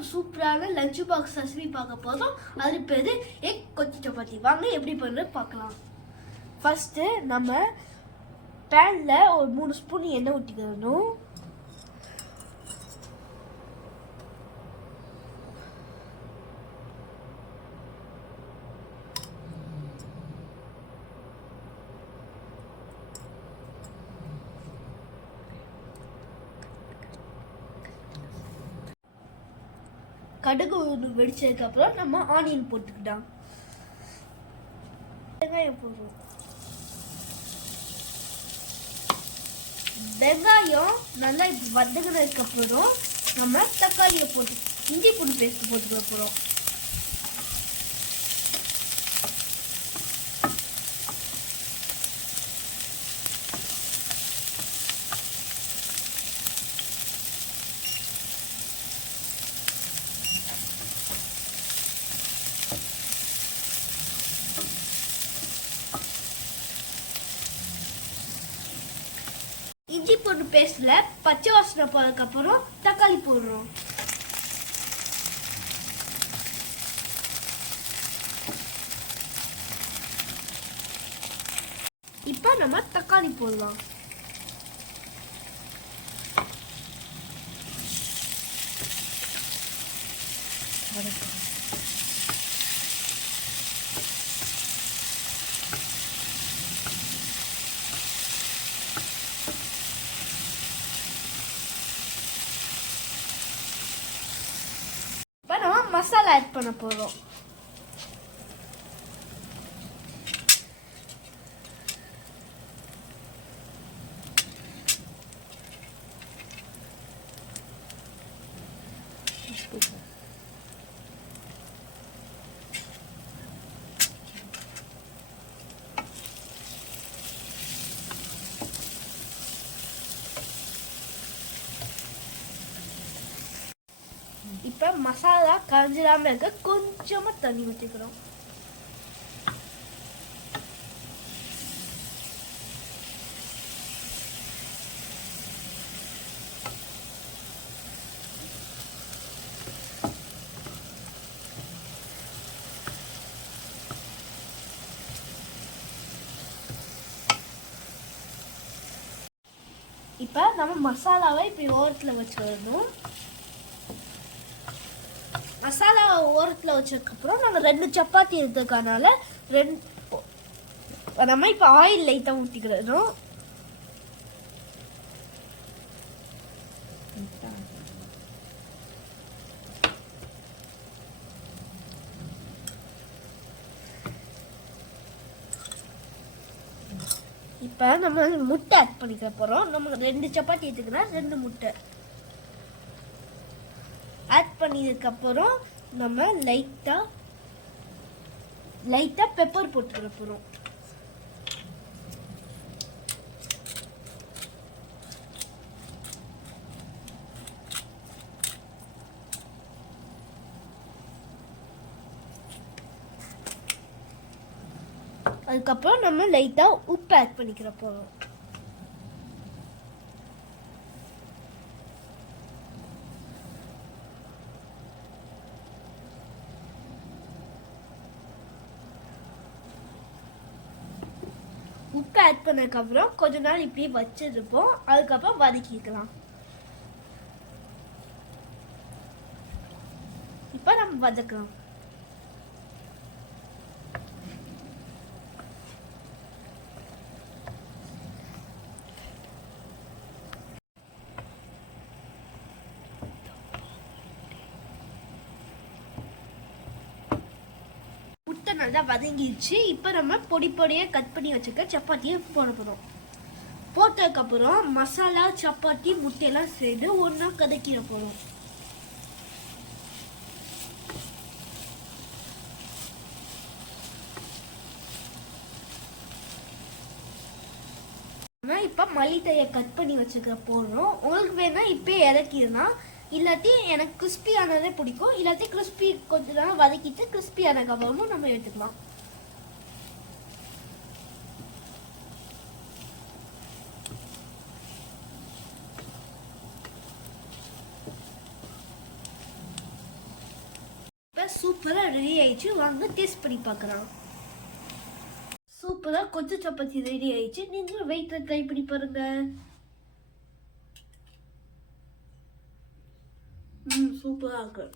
நம்ம சூப்பரான lunch box recipe பார்க்க போதும். அது பேர் எக் கொத்து சப்பாத்தி. வாங்க எப்படி பண்ணுறது பார்க்கலாம். ஃபர்ஸ்ட்டு நம்ம பேனில் ஒரு 3 ஸ்பூன் எண்ணெய் ஊற்றிக்கணும். கடுகு வெடிச்சதுக்கு அப்புறம் நம்ம ஆனியன் போட்டுக்கிட்டோம். வெங்காயம் போடுறோம். வெங்காயம் நல்லா வதங்கினதுக்கு அப்புறம் நம்ம தக்காளியை போட்டு இஞ்சி பூண்டு பேஸ்ட் போட்டுக்க போகிறோம். இஞ்சி பூண்டு பேஸ்ட்ல பச்சை வாசனை போனதுக்கு அப்புறம் தக்காளி போடுறோம். இப்ப நம்ம தக்காளி போடலாம். மசாலா ஆட் பண்ண போறோம். இப்ப மசாலா கரைஞ்சிடாம இருக்க கொஞ்சமா தண்ணி ஊற்றிக்கிறோம். இப்ப நம்ம மசாலாவை இப்படி ஓரத்துல வச்சிடணும். மசாலா ஓரத்தில் வச்சதுக்கப்புறம் நாங்கள் 2 சப்பாத்தி எடுத்துக்கனால நம்ம இப்போ ஆயில் லைட்டாக ஊற்றிக்கிறோம். இப்போ நம்ம முட்டை ஆட் பண்ணிக்க போகிறோம். நம்ம 2 சப்பாத்தி எடுத்துக்கிறா 2 முட்டை ஆட் பண்ணதுக்கப்புறம் நம்ம லைட்டாக பெப்பர் போட்டுக்கிற போகிறோம். அதுக்கப்புறம் நம்ம லைட்டாக உப்பு ஆட் பண்ணிக்கிற போகிறோம். உப்பு ஆட் பண்ணதுக்கப்புறம் கொஞ்ச நாள் இப்படி வச்சிருப்போம். அதுக்கப்புறம் வதக்கிக்கலாம். இப்போ நம்ம வதக்கலாம். நல்லா வதங்கிடுச்சு. இப்போ நம்ம பொடியாக கட் பண்ணி வச்சுக்க சப்பாத்தியை போட போகிறோம். போட்டதுக்கப்புறம் மசாலா சப்பாத்தி முட்டையெல்லாம் சேர்ந்து ஒன்றா கதக்கிட போகிறோம். இப்போ மல்லித்தழையை கட் பண்ணி வச்சுக்க போடுறோம். உங்களுக்கு வேணா இப்போ இறக்கிடலாம். இல்லாட்டி எனக்கு கிறிஸ்பியானதே பிடிக்கும். இல்லாட்டி கிறிஸ்பி கொஞ்ச நேரம் வதக்கிட்டு கிறிஸ்பியானதுக்கு அப்புறமும் நம்ம எடுத்துக்கலாம். சூப்பராக ரெடி ஆயிடுச்சு. வாங்க டேஸ்ட் பண்ணி பார்க்கலாம். சூப்பராக கொத்து சப்பாத்தி ரெடி ஆயிடுச்சு. நீங்களும் வெயிட்டில் ட்ரை பண்ணி பாருங்க. சூப்பராக இருக்கு.